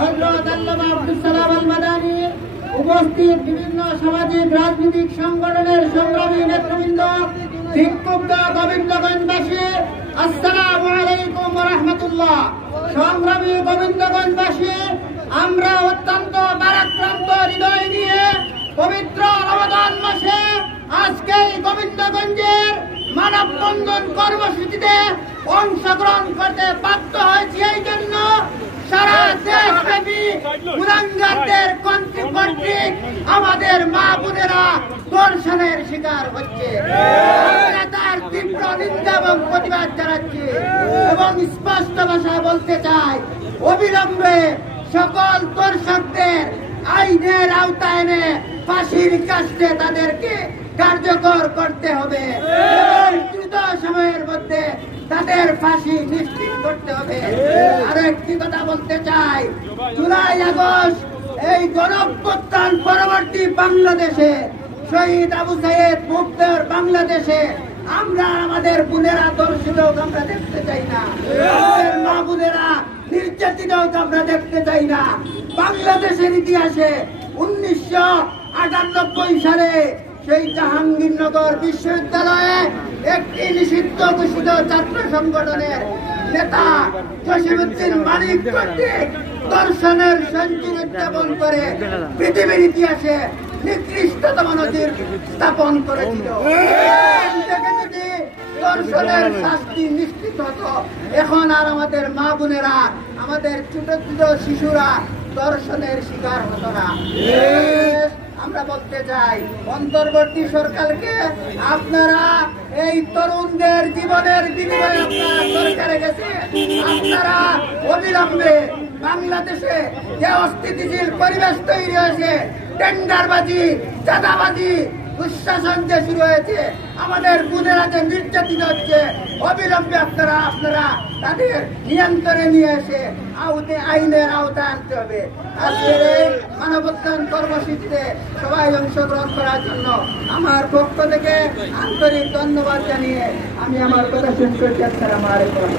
হযরত আল্লামা আব্দুস সালাম আল মাদানী, উপস্থিত বিভিন্ন সামাজিক রাজনৈতিক সংগঠনের সংগ্রামী নেতৃবৃন্দ, শিক্ষক গোবিন্দগঞ্জবাসী, আসসালামু আলাইকুম ওয়া রাহমাতুল্লাহ। সংগ্রামী গোবিন্দগঞ্জবাসী, আমরা অত্যন্ত ভারাক্রান্ত হৃদয় নিয়ে পবিত্র রমাদান মাসে আজকে গোবিন্দগঞ্জের মানববন্ধন কর্মসূচিতে অংশগ্রহণ করতে বাধ্য হয়েছি। এই জন্য সারা দেশব্যাপী কুলাঙ্গারদের কর্তৃক আমাদের মা বোনেরা ধর্ষণের শিকার হচ্ছে। তার তীব্র নিন্দা এবং প্রতিবাদ জানাচ্ছি এবং স্পষ্ট ভাষায় বলতে চাই, অবিলম্বে সকল দর্শকদের আইনের আওতায় এনে ফাঁসির কাস্টে তাদেরকে কার্যকর করতে হবে এবং দ্রুত সময়ের মধ্যে তাদের ফাঁসি নিশ্চিত করতে হবে। আরেকটি কথা বলতে চাই, জুলাই আগস্ট এই গণঅভ্যুত্থান পরবর্তী বাংলাদেশে শহীদ আবু সাইদ মুক্তর বাংলাদেশে আমরা আমাদের বোনেরা ধর্ষিত আমরা দেখতে চাই না, আমাদের মা বোনেরা নির্যাতিত আমরা দেখতে চাই না। বাংলাদেশের ইতিহাসে 1998 সালে সেই জাহাঙ্গীরনগর বিশ্ববিদ্যালয়ে একটি নিষিদ্ধ ঘোষিত ছাত্র সংগঠনের নেতা জসিমউদ্দিন মানিক কর্তৃক ধর্ষণের সঞ্চিত উদযাপন করে পৃথিবীর ইতিহাসে নিকৃষ্টতম নজির স্থাপন করেছিল। যদি ধর্ষণের শাস্তি নিশ্চিত হতো, এখন আর আমাদের মা বোনেরা, আমাদের ছোট ছোট শিশুরা ধর্ষণের শিকার হতো না। আমরা বলতে চাই, অন্তর্বর্তী সরকারকে আপনারা এই তরুণদের জীবনের বিনিময়ে আপনারা সরকারে গেছে, আপনারা অবিলম্বে বাংলাদেশে যে অস্থিতিশীল পরিবেশ তৈরি হয়েছে, টেন্ডারবাজি, চাঁদাবাজি, দুঃশাসন যে শুরু হয়েছে, আমাদের বোনেরা যে নির্যাতিত হচ্ছে, অবিলম্বে আপনারা তাদের নিয়ন্ত্রণে নিয়ে এসে আইনের আওতায় আনতে হবে। আজকের এই মানববন্ধন কর্মসূচিতে সবাই অংশগ্রহণ করার জন্য আমার পক্ষ থেকে আন্তরিক ধন্যবাদ জানিয়ে আমি আমার কথা শেষ করছি। আসসালামু আলাইকুম।